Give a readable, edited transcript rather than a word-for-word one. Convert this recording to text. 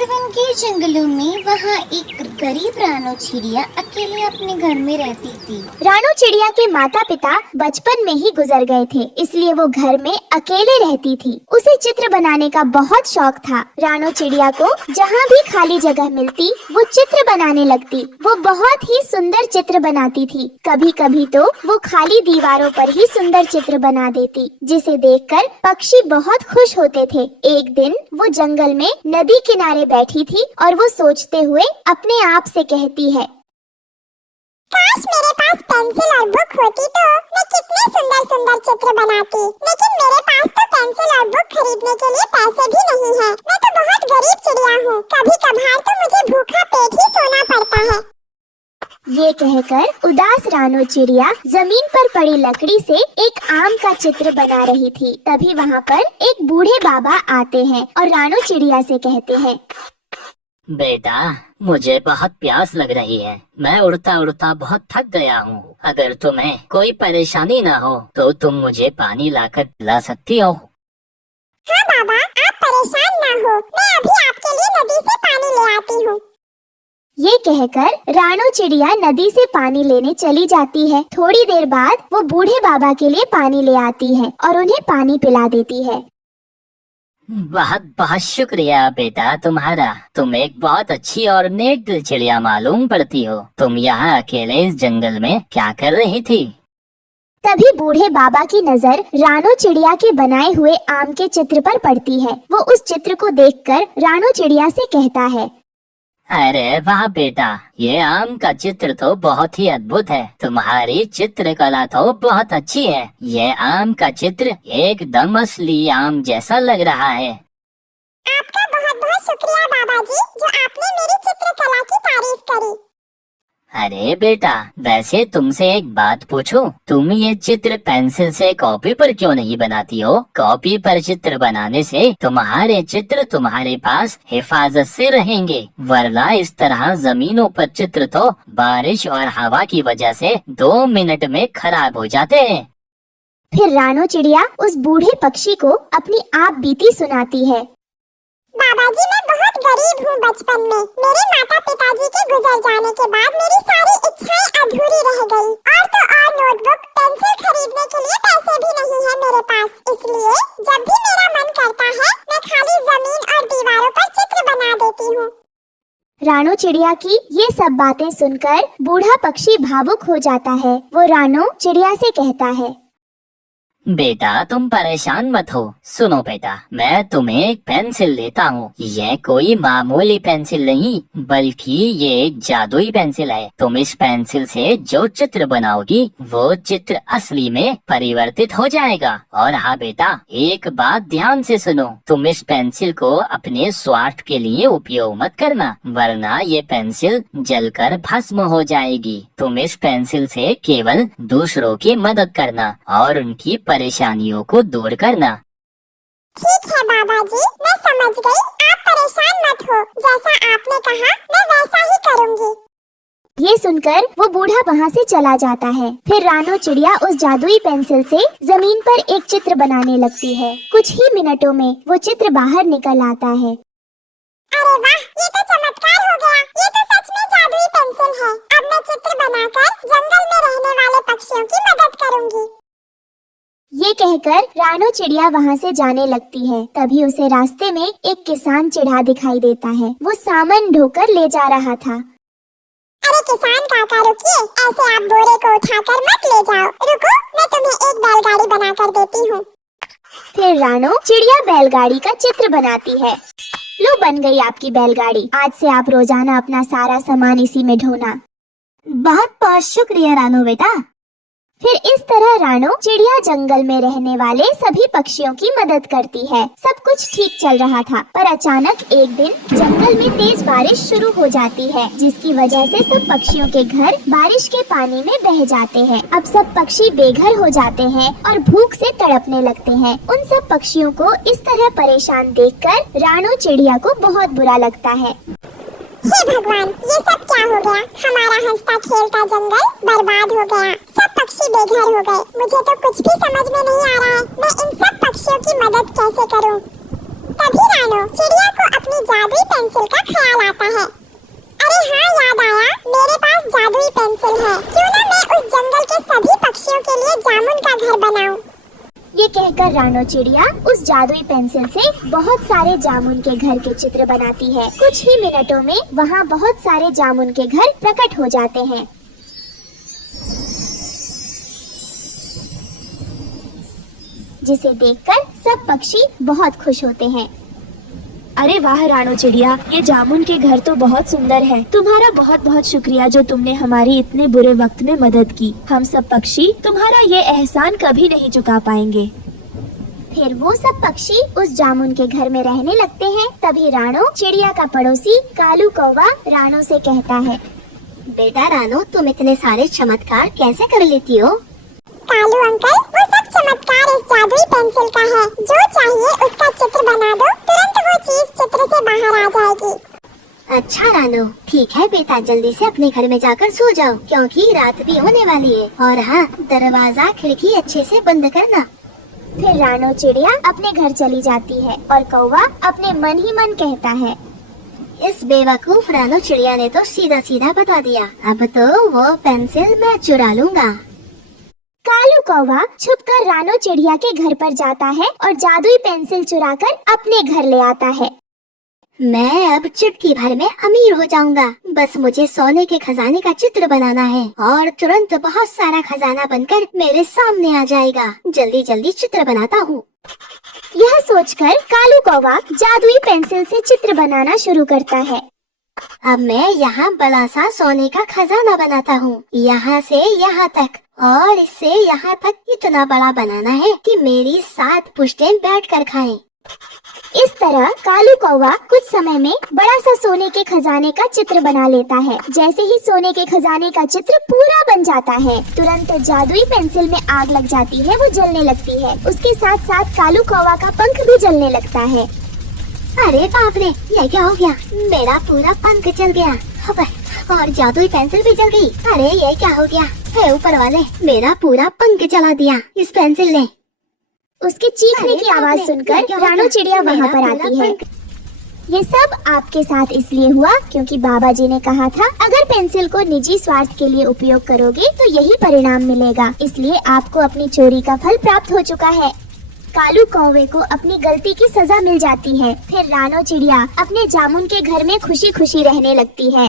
Number 1 के जंगलों में वहाँ एक गरीब रानो चिड़िया अकेले अपने घर में रहती थी। रानो चिड़िया के माता पिता बचपन में ही गुजर गए थे, इसलिए वो घर में अकेले रहती थी। उसे चित्र बनाने का बहुत शौक था। रानो चिड़िया को जहाँ भी खाली जगह मिलती वो चित्र बनाने लगती। वो बहुत ही सुंदर चित्र बनाती थी। कभी कभी तो वो खाली दीवारों पर ही सुंदर चित्र बना देती, जिसे देखकर पक्षी बहुत खुश होते थे। एक दिन वो जंगल में नदी किनारे बैठी थी और वो सोचते हुए अपने आप से कहती है, काश मेरे पास पेंसिल और बुक होती तो मैं कितने सुंदर सुंदर चित्र बनाती। लेकिन मेरे पास तो पेंसिल और बुक खरीदने के लिए पैसे भी नहीं है। मैं तो बहुत गरीब चिड़िया हूँ। कभी कभार तो मुझे भूखा पेट ही सोना पड़ता है। ये कहकर उदास रानो चिड़िया जमीन पर पड़ी लकड़ी से एक आम का चित्र बना रही थी। तभी वहाँ पर एक बूढ़े बाबा आते हैं और रानो चिड़िया से कहते हैं, बेटा, मुझे बहुत प्यास लग रही है। मैं उड़ता उड़ता बहुत थक गया हूँ। अगर तुम्हें कोई परेशानी न हो तो तुम मुझे पानी लाकर पिला सकती हो। हाँ बाबा, आप परेशान ना हो, मैं अभी आपके लिए नदी से पानी ले आती हूँ। ये कहकर रानो चिड़िया नदी से पानी लेने चली जाती है। थोड़ी देर बाद वो बूढ़े बाबा के लिए पानी ले आती है और उन्हें पानी पिला देती है। बहुत बहुत शुक्रिया बेटा तुम्हारा। तुम एक बहुत अच्छी और नेक दिल चिड़िया मालूम पड़ती हो। तुम यहाँ अकेले इस जंगल में क्या कर रही थी? तभी बूढ़े बाबा की नजर रानो चिड़िया के बनाए हुए आम के चित्र पर पड़ती है। वो उस चित्र को देखकर रानो चिड़िया से कहता है, अरे वाह बेटा, ये आम का चित्र तो बहुत ही अद्भुत है। तुम्हारी चित्रकला तो बहुत अच्छी है। ये आम का चित्र एकदम असली आम जैसा लग रहा है। आपका बहुत बहुत शुक्रिया बाबा जी, जो आपने मेरी चित्रकला की तारीफ करी। अरे बेटा, वैसे तुमसे एक बात पूछूं? तुम ये चित्र पेंसिल से कॉपी पर क्यों नहीं बनाती हो? कॉपी पर चित्र बनाने से तुम्हारे चित्र तुम्हारे पास हिफाजत से रहेंगे, वरना इस तरह जमीनों पर चित्र तो बारिश और हवा की वजह से 2 मिनट में खराब हो जाते हैं। फिर रानो चिड़िया उस बूढ़े पक्षी को अपनी आप बीती सुनाती है। बाबा जी, मैं बहुत गरीब हूँ। बचपन में मेरे माता पिताजी के गुजर जाने के बाद मेरी सारी इच्छाएं अधूरी रह गई। और तो और नोटबुक पेंसिल खरीदने के लिए पैसे भी नहीं है मेरे पास। इसलिए जब भी मेरा मन करता है मैं खाली जमीन और दीवारों पर चित्र बना देती हूँ। रानो चिड़िया की ये सब बातें सुनकर बूढ़ा पक्षी भावुक हो जाता है। वो रानो चिड़िया से कहता है, बेटा तुम परेशान मत हो। सुनो बेटा, मैं तुम्हें एक पेंसिल देता हूँ। यह कोई मामूली पेंसिल नहीं, बल्कि ये एक जादुई पेंसिल है। तुम इस पेंसिल से जो चित्र बनाओगी वो चित्र असली में परिवर्तित हो जाएगा। और हाँ बेटा, एक बात ध्यान से सुनो, तुम इस पेंसिल को अपने स्वार्थ के लिए उपयोग मत करना, वरना ये पेंसिल जलकर भस्म हो जाएगी। तुम इस पेंसिल से केवल दूसरों की मदद करना और उनकी परेशानियों को दूर करना। ठीक है बाबा जी, मैं समझ गई। आप परेशान मत हो, जैसा आपने कहा मैं वैसा ही करूँगी। ये सुनकर वो बूढ़ा वहाँ से चला जाता है। फिर रानो चिड़िया उस जादुई पेंसिल से जमीन पर एक चित्र बनाने लगती है। कुछ ही मिनटों में वो चित्र बाहर निकल आता है। अरे वाह, ये तो चमत्कार हो गया। ये तो सच में जादुई पेंसिल है। अब मैं चित्र बनाकर जंगल में रहने वाले पक्षियों की मदद करूँगी। ये कहकर रानो चिड़िया वहाँ से जाने लगती है। तभी उसे रास्ते में एक किसान चिढ़ा दिखाई देता है। वो सामान ढोकर ले जा रहा था। अरे किसान काका रुकिए, ऐसे आप बोरे को उठाकर मत ले जाओ। रुको, मैं तुम्हें एक बैलगाड़ी बनाकर देती हूँ। फिर रानो चिड़िया बैलगाड़ी का चित्र बनाती है। लो, बन गई आपकी बैलगाड़ी। आज से आप रोजाना अपना सारा सामान इसी में ढोना। बहुत बहुत शुक्रिया रानो बेटा। फिर इस तरह रानो चिड़िया जंगल में रहने वाले सभी पक्षियों की मदद करती है। सब कुछ ठीक चल रहा था, पर अचानक एक दिन जंगल में तेज बारिश शुरू हो जाती है, जिसकी वजह से सब पक्षियों के घर बारिश के पानी में बह जाते हैं। अब सब पक्षी बेघर हो जाते हैं और भूख से तड़पने लगते हैं। उन सब पक्षियों को इस तरह परेशान देखकर रानो चिड़िया को बहुत बुरा लगता है। हे भगवान, ये सब क्या हो गया? हमारा हंसता खेलता जंगल बर्बाद हो गया। सब पक्षी बेघर हो गए। मुझे तो कुछ भी समझ में नहीं आ रहा है। मैं इन सब पक्षियों की मदद कैसे करूं? तभी रानो चिड़िया को अपनी जादुई पेंसिल का ख्याल आता है। अरे हाँ, याद आया, मेरे पास जादुई पेंसिल है। क्यों ना मैं उस जंगल के सभी पक्षियों के लिए जामुन का घर बनाऊं। ये कहकर रानो चिड़िया उस जादुई पेंसिल से बहुत सारे जामुन के घर के चित्र बनाती है। कुछ ही मिनटों में वहाँ बहुत सारे जामुन के घर प्रकट हो जाते हैं, जिसे देखकर सब पक्षी बहुत खुश होते हैं। अरे वाह रानो चिड़िया, ये जामुन के घर तो बहुत सुंदर है। तुम्हारा बहुत बहुत शुक्रिया जो तुमने हमारी इतने बुरे वक्त में मदद की। हम सब पक्षी तुम्हारा ये एहसान कभी नहीं चुका पाएंगे। फिर वो सब पक्षी उस जामुन के घर में रहने लगते हैं। तभी रानो चिड़िया का पड़ोसी कालू कौवा रानो से कहता है, बेटा रानो, तुम इतने सारे चमत्कार कैसे कर लेती हो? कालू अंकल, वो सब चमत्कार इस जादुई पेंसिल का है। जो चाहिए उसका चित्र बना दो, तुरंत वो चीज चित्र से बाहर आ जाएगी। अच्छा रानो, ठीक है बेटा, जल्दी से अपने घर में जाकर सो जाओ, क्योंकि रात भी होने वाली है। और हाँ, दरवाजा खिड़की अच्छे से बंद करना। फिर रानो चिड़िया अपने घर चली जाती है और कौवा अपने मन ही मन कहता है, इस बेवकूफ रानो चिड़िया ने तो सीधा सीधा बता दिया। अब तो वो पेंसिल मैं चुरा लूंगा। कालू कौवा छुपकर रानो चिड़िया के घर पर जाता है और जादुई पेंसिल चुराकर अपने घर ले आता है। मैं अब चुटकी भर में अमीर हो जाऊंगा। बस मुझे सोने के खजाने का चित्र बनाना है और तुरंत बहुत सारा खजाना बनकर मेरे सामने आ जाएगा। जल्दी जल्दी चित्र बनाता हूँ। यह सोचकर कालू कौवा जादुई पेंसिल से चित्र बनाना शुरू करता है। अब मैं यहाँ बड़ा सा सोने का खजाना बनाता हूँ, यहाँ से यहाँ तक, और इससे यहाँ तक इतना बड़ा बनाना है कि मेरी 7 पुश्तें बैठकर खाएं। इस तरह कालू कौवा कुछ समय में बड़ा सा सोने के खजाने का चित्र बना लेता है। जैसे ही सोने के खजाने का चित्र पूरा बन जाता है, तुरंत जादुई पेंसिल में आग लग जाती है, वो जलने लगती है। उसके साथ साथ कालू कौवा का पंख भी जलने लगता है। अरे बाप रे, ये क्या हो गया? मेरा पूरा पंख जल गया। अबे, और जादुई पेंसिल भी जल गई। अरे ये क्या हो गया? हे ऊपर वाले, मेरा पूरा पंख जला दिया इस पेंसिल ने। उसके चीखने की आवाज ये सुनकर क्या हो रानो गया? चिड़िया वहाँ मेरा पर पूरा आती है। पंख। ये सब आपके साथ इसलिए हुआ क्योंकि बाबा जी ने कहा था, अगर पेंसिल को निजी स्वार्थ के लिए उपयोग करोगे तो यही परिणाम मिलेगा। इसलिए आपको अपनी चोरी का फल प्राप्त हो चुका है। कालू कौवे को अपनी गलती की सजा मिल जाती है। फिर रानो चिड़िया अपने जामुन के घर में खुशी खुशी रहने लगती है।